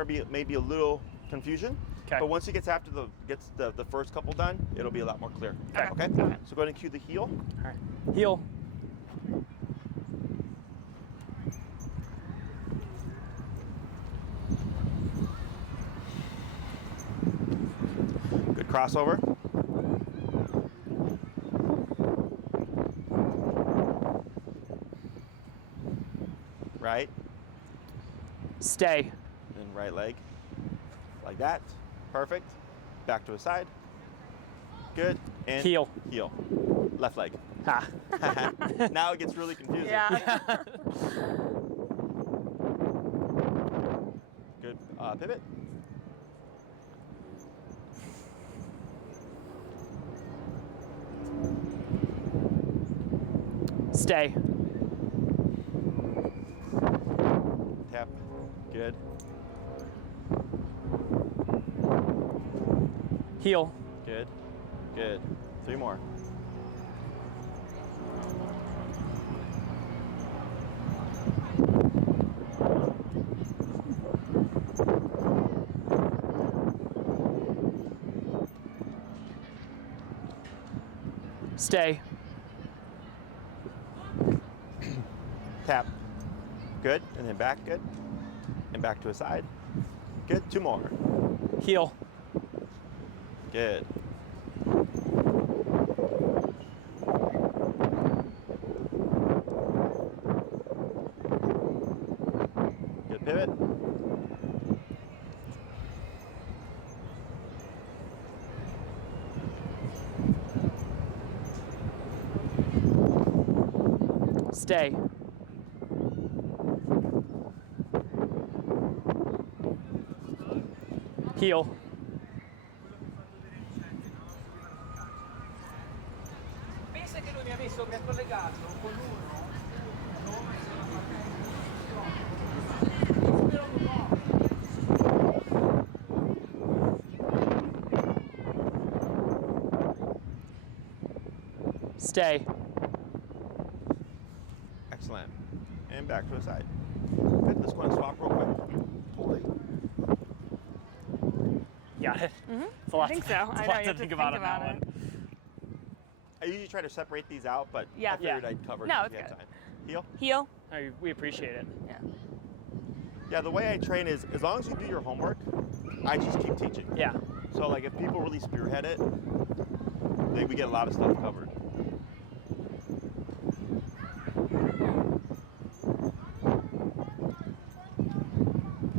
be maybe a little confusion. Okay. But once he gets the first couple done, it'll be a lot more clear. Okay. Okay. Okay. So go ahead and cue the heel. All right. Heel. crossover. Right. Stay. Then right leg. Like that. Perfect. Back to a side. Good. And Heel. Heel. Left leg. Ha. Now it gets really confusing. Yeah. Good. Pivot. Stay. Tap. Good. Heel. Good. Good. 3 more. Stay. Tap. Good. And then back. Good. And back to a side. Good. 2 more. Heel. Good. Good pivot. Stay. Heel. Pensa che lui mi ha messo, mi ha collegato con uno. Spero un po'. Stay. Excellent. And back to a side. Good. Let's go and swap real quick. Pull it. Got it. It's a lot I think to, so. it's a I know, lot you to have to think about on think that about one. I usually try to separate these out, but Yeah. I figured Yeah. I'd cover it No, if it's we had good. time. Heel. Heel. We appreciate it. Yeah. Yeah, the way I train is as long as you do your homework, I just keep teaching. Yeah. So like if people really spearhead it, we get a lot of stuff covered.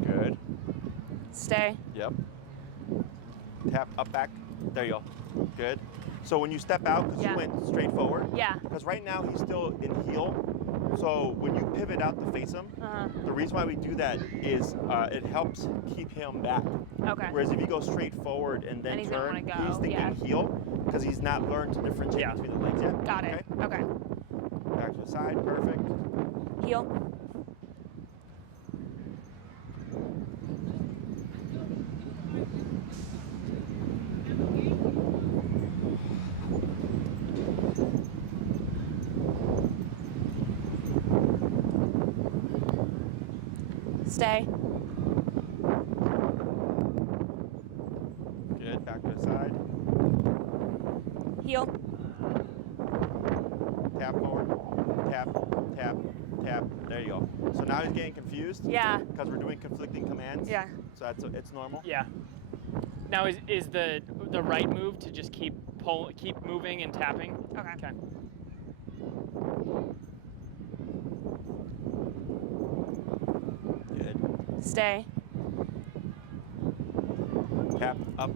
Good. Stay. Yep. Tap up back. There you go. Good. So when you step out, because Yeah. you went straight forward, Yeah. because right now he's still in heel. So when you pivot out to face him, the reason why we do that is it helps keep him back. Okay. Whereas if you go straight forward and then And he's gonna turn, wanna go, he's thinking yeah. heel because he's not learned to differentiate Yeah. between the legs yet. Got it. Okay. Back to the side. Perfect. Heel. Stay. Good. Back to the side. Heel. Tap forward. Tap. Tap. Tap. There you go. So now he's getting confused. Yeah. Because we're doing conflicting commands. Yeah. So it's normal. Yeah. Now is the right move to just keep moving and tapping? Okay. Okay. Good. Stay. Tap up.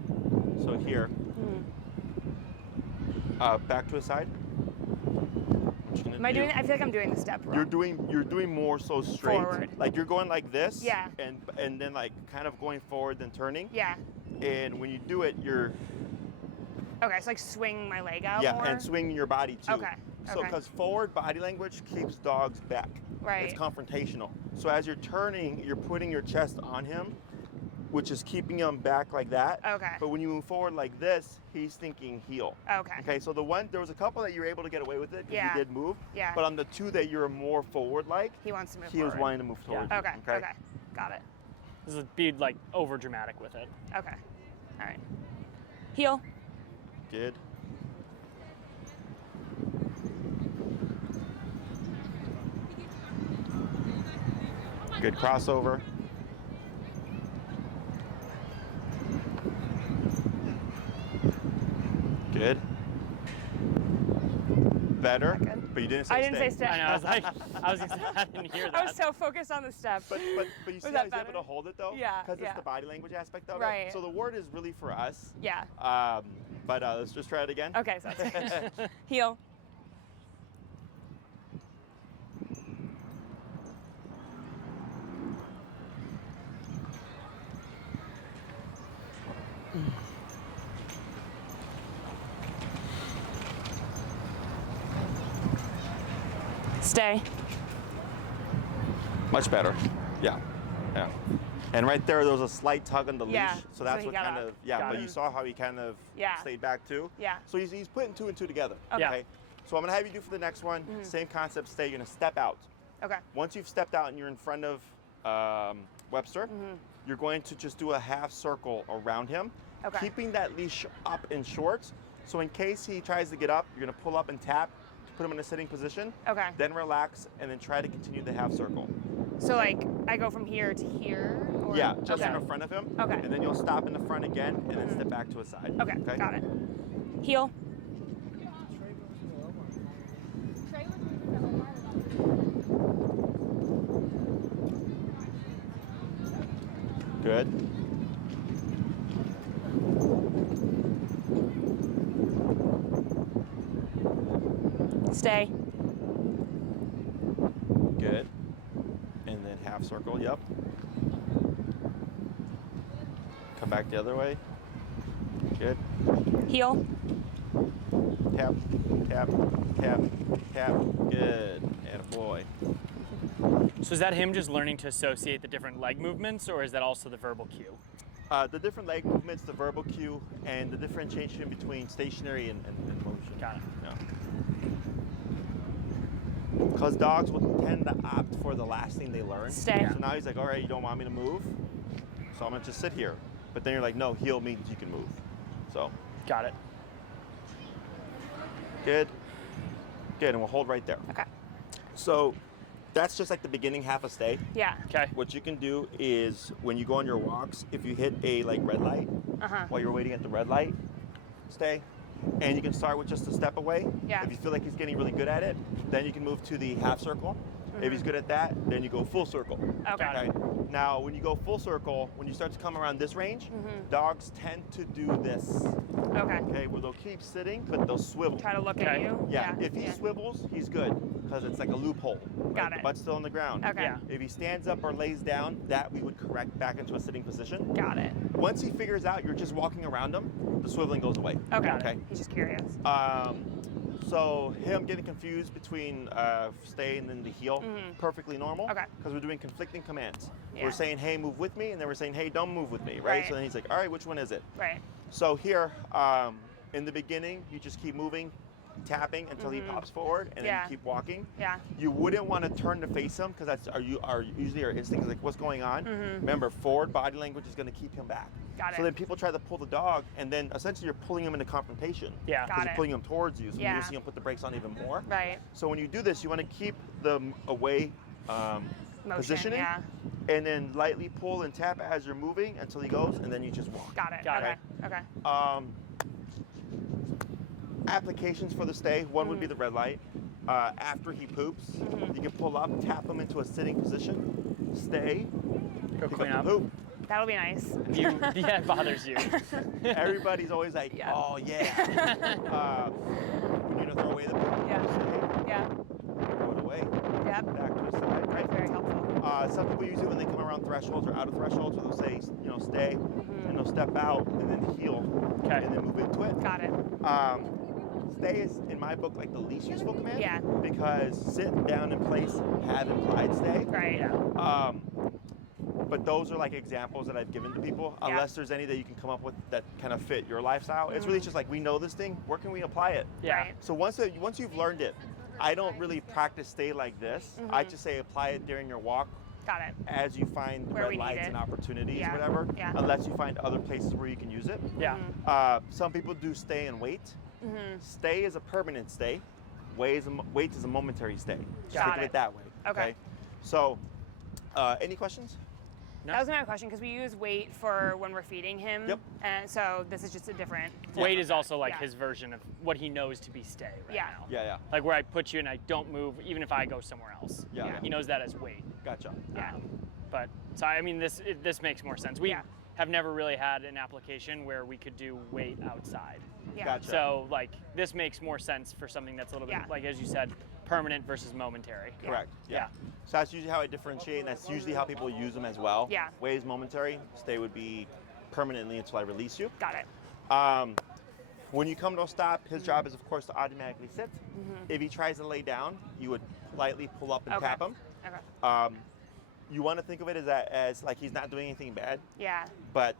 So here. Back to a side. What you're gonna Am I do- doing? I feel like I'm doing the step wrong. You're doing more so straight. Forward. Like you're going like this. Yeah. And then like kind of going forward then turning. Yeah. And when you do it, you're Okay. So like swing my leg out yeah, more. and swinging your body too. Okay. So Okay. because forward body language keeps dogs back. Right. It's confrontational. So as you're turning, you're putting your chest on him, which is keeping him back like that. Okay. But when you move forward like this, he's thinking heel. Okay. Okay, so there was a couple that you were able to get away with it because Yeah. you did move. Yeah. But on the two that you're more forward like, He wants to move he was forward. wanting to move Yeah. forward. Okay. Okay. Got it. This is be like over dramatic with it. Okay. All right. Heel. Good. Good crossover. Good. Better, Good. but you didn't say I didn't say stay. I know. I was like, I was gonna say, I didn't hear that. I was so focused on the step. But you see Was how that he's able better? to hold it though? Yeah, Because yeah. it's the body language aspect of Right. it. So the word is really for us. Yeah. But let's just try it again. Okay, so that's heel. Stay. Much better. Yeah. Yeah. And right there was a slight tug on the Yeah, leash. So so that's he what got kind up. of, yeah, Got but it. you saw how he kind of Yeah. stayed back too. Yeah. So he's putting 2 and 2 together. Okay. Yeah. So I'm gonna have you do for the next one, same concept, stay, you're gonna step out. Okay. Once you've stepped out and you're in front of Webster, you're going to just do a half circle around him, Okay. keeping that leash up and short. So in case he tries to get up, you're gonna pull up and tap to put him in a sitting position. Okay. Then relax and then try to continue the half circle. So like I go from here to here? Or? Yeah, just okay. in front of him. Okay. And then you'll stop in the front again and then step back to his side. Okay, got it. Heel. Good. Stay. Good. And then half circle, yep. Come back the other way. Good. Heel. Tap, tap, tap, tap. Good. And a boy. So is that him just learning to associate the different leg movements, or is that also the verbal cue? The different leg movements, the verbal cue, and the differentiation between stationary and motion. Got it. Yeah. Because dogs will tend to opt for the last thing they learn. Stay. So now he's like, all right, you don't want me to move, so I'm gonna just sit here. But then you're like, no, heel means you can move. So, Got it. good. Good, and we'll hold right there. Okay. So, that's just like the beginning half of stay. Yeah. Okay. What you can do is when you go on your walks, if you hit a like red light Uh-huh. while you're waiting at the red light, stay. And you can start with just a step away. Yeah. If you feel like he's getting really good at it, then you can move to the half circle. If he's good at that, then you go full circle. Okay. Got it. Now, when you go full circle, when you start to come around this range, dogs tend to do this. Okay. Okay, where they'll keep sitting, but they'll swivel. Try to look at Okay. you. Yeah, if he swivels, he's good because it's like a loophole. Right? Got The it. butt's still on the ground. Okay. Yeah. If he stands up or lays down, that we would correct back into a sitting position. Got it. Once he figures out you're just walking around him, the swiveling goes away. Okay. Okay. He's just curious. So him getting confused between stay and then the heel, perfectly normal. Okay. Because we're doing conflicting commands. Yeah. We're saying, hey, move with me, and then we're saying, hey, don't move with me, right? Right. So then he's like, all right, which one is it? Right. So here, in the beginning, you just keep moving, tapping until he pops forward, and then Yeah. you keep walking. Yeah. You wouldn't want to turn to face him because that's usually our instinct is like, what's going on? Remember, forward body language is going to keep him back. Got So it. then people try to pull the dog, and then essentially you're pulling him into confrontation. Yeah. Got Because you're it. pulling him towards you, so Yeah. you'll see him put the brakes on even more. Right. So when you do this, you want to keep them away Motion. positioning, Yeah. and then lightly pull and tap as you're moving until he goes, and then you just walk. Got it. Got okay. it. Okay. Applications for the stay, one would be the red light. After he poops, you can pull up, tap him into a sitting position, stay, Go pick clean up up. the poop. That'll be nice. Yeah, it bothers you. Everybody's always like, Yeah. oh yeah. When you're gonna throw away the poop, Yeah. stay, Yeah. throw it away, Yep. back to the side, right? That's very helpful. Some people use it when they come around thresholds or out of thresholds, where they'll say, stay, and they'll step out and then heel, Okay. and then move into it. Got it. Stay is, in my book, like the least useful command. Yeah. Because sit down in place have implied stay. Right. Yeah. But those are like examples that I've given to people, Yeah. unless there's any that you can come up with that kind of fit your lifestyle. It's really just like, we know this thing, where can we apply it? Yeah. Right. So once you've learned it, I don't really practice stay like this. I just say apply it during your walk Got it. as you find Where we red need lights it. and opportunities, Yeah. whatever, Yeah. unless you find other places where you can use it. Yeah. Some people do stay and wait. Stay is a permanent stay. Wait is a momentary stay. Just Got think of it. it that way. Okay. So, any questions? No. That was my question because we use weight for when we're feeding him. Yep. And so this is just a different. Weight is also like Yeah. his version of what he knows to be stay right Yeah. now. Yeah, yeah. Like where I put you and I don't move, even if I go somewhere else. Yeah. Yeah. He knows that as weight. Gotcha. Yeah. But so I mean, this makes more sense. We Yeah. have never really had an application where we could do weight outside. Yeah. Gotcha. So like this makes more sense for something that's a little bit Yeah. like, as you said, permanent versus momentary. Correct. Yeah. So that's usually how I differentiate, and that's usually how people use them as well. Yeah. Weight is momentary. Stay would be permanently until I release you. Got it. When you come to a stop, his job is, of course, to automatically sit. If he tries to lay down, you would lightly pull up and Okay. tap him. Okay. You want to think of it as like he's not doing anything bad, Yeah. but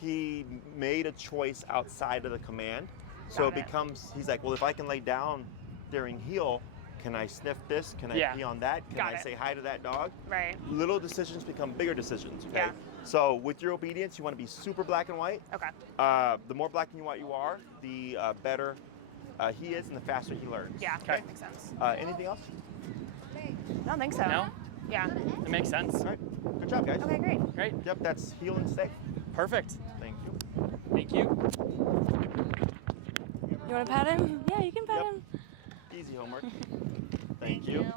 he made a choice outside of the command. So Got it it. becomes, he's like, well, if I can lay down during heel, can I sniff this? Can I Yeah. pee on that? Can Got I it. say hi to that dog? Right. Little decisions become bigger decisions, okay? Yeah. So with your obedience, you want to be super black and white. Okay. The more black and white you are, the better he is and the faster he learns. Yeah. Okay. Makes sense. Anything else? I don't think so. No? Yeah. It makes sense. All right. Good job, guys. Okay, great. Great. Yep, that's heel and stay. Perfect. Thank you. Thank you. You want to pat him? Yeah, you can pat Yep. him. Easy homework. Thank you.